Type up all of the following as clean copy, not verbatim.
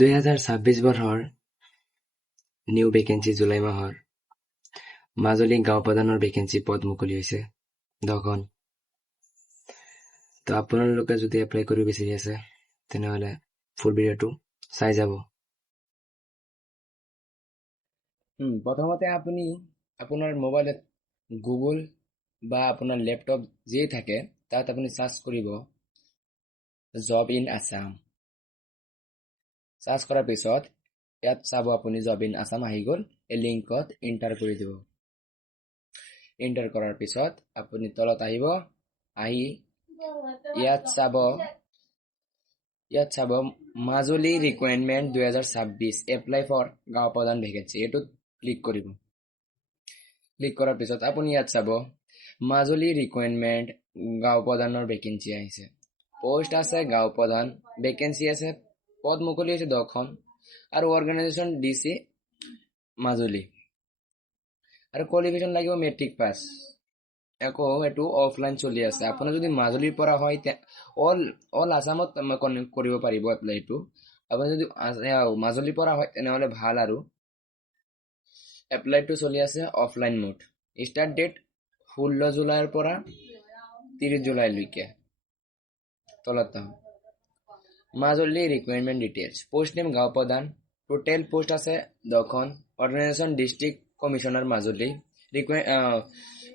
2026 বৰ্ষৰ new vacancy July মাহৰ মাজুলী গাঁও প্ৰধানৰ ভেকেঞ্চি পদ মুকলি হৈছে 10খন। তো আপোনালোকে যদি এপ্লাই কৰিব বিচাৰি আছে তেনেহ'লে ফুল ভিডিঅ'টো চাই যাব। প্ৰথমতে আপুনি আপোনাৰ মোবাইলত গুগল বা আপোনাৰ লেপটপ যিয়ে থাকে তাত আপুনি সাৰ্চ কৰিব জব ইন আসাম। সাৰ্চ কৰাৰ পিছত ইয়াত চাব আপুনি জব ইন আসাম আহি গ'ল। এই লিংকত এণ্টাৰ কৰি দিব। এণ্টাৰ কৰাৰ পিছত আপুনি তলত আহিব, আহি ইয়াত চাব মাজুলী ৰিকুৱাৰমেণ্ট 2026 এপ্লাই ফৰ গাঁও প্ৰধান ভেকেঞ্চি। এইটোত ক্লিক কৰিব। ক্লিক কৰাৰ পিছত আপুনি ইয়াত চাব মাজুলী ৰিকুৱাৰমেণ্ট গাঁও প্ৰধানৰ ভেকেঞ্চি আহিছে। পোষ্ট আছে গাঁও প্ৰধান, ভেকেঞ্চি আছে, পদ মুকলি হৈছে 10খন আৰু অৰ্গেনাইজেশ্যন ডিচি মাজুলী আৰু কোৱালিফিকেশ্যন লাগিব মেট্ৰিক পাছ। আকৌ এইটো অফলাইন চলি আছে। আপোনাৰ যদি মাজুলীৰ পৰা হয় অল আসামত কৰিব পাৰিব এপ্লাইটো। আপুনি যদি মাজুলীৰ পৰা হয় তেনেহ'লে ভাল। আৰু এপ্লাইটো চলি আছে অফলাইন মোড। ষ্টাৰ্ট ডেট 16 জুলাইৰ পৰা 30 জুলাইলৈকে। তলত Majuli requirement details, post name গাঁও প্ৰধান, টোটেল পোষ্ট আছে 10খন, অৰ্গেনাইজেশ্যন ডিষ্ট্ৰিক্ট কমিশনাৰ মাজুলী।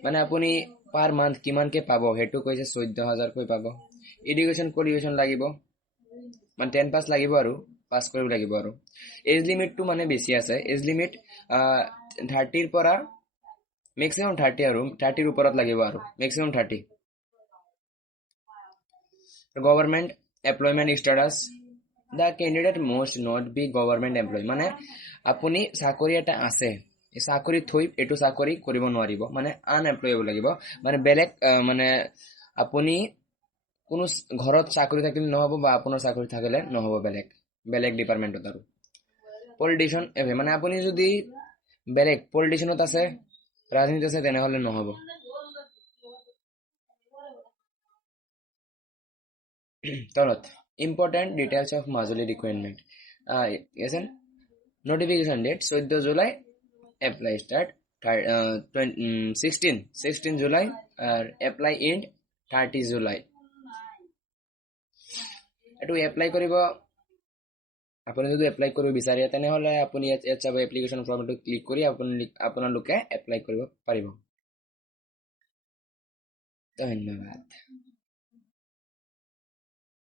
মানে আপুনি পাৰ মান্থ কিমানকে পাব সেইটো কৈছে 14,000কৈ পাব। এডুকেশ্যন কোৱালিফিকেশ্যন লাগিব, মানে 10 পাছ লাগিব আৰু পাছ কৰিব লাগিব। আৰু এজ লিমিটটো মানে বেছি আছে। এজ লিমিট 30ৰ পৰা মেক্সিমাম 30 আৰু 30ৰ ওপৰত লাগিব আৰু maximum 30। Government employment status, the candidate must not be government employ. মানে আপুনি চাকৰি এটা আছে, এই চাকৰি থৈ এইটো চাকৰি কৰিব নোৱাৰিব, মানে আনএমপ্লয় হ'ব লাগিব। মানে বেলেগ মানে আপুনি কোনো ঘৰত চাকৰি থাকিলে নহ'ব বা আপোনাৰ চাকৰি থাকিলে নহ'ব বেলেগ ডিপাৰ্টমেণ্টত। আৰু পলিটিচিয়ান মানে আপুনি যদি বেলেগ পলিটিচিয়ানত আছে, ৰাজনীতি আছে তেনেহ'লে নহ'ব। তলত important details of Majuli recruitment আছে। Notification date 14 July, apply start 16 July আৰু এপ্লাই এণ্ড 30 জুলাই। এইটো এপ্লাই কৰিব। আপুনি যদি এপ্লাই কৰিব বিচাৰে তেনেহ'লে আপুনি ইয়াত চাব এপ্লিকেশ্যন ফৰ্মটো ক্লিক কৰি আপোনালোকে এপ্লাই কৰিব পাৰিব। ধন্যবাদ।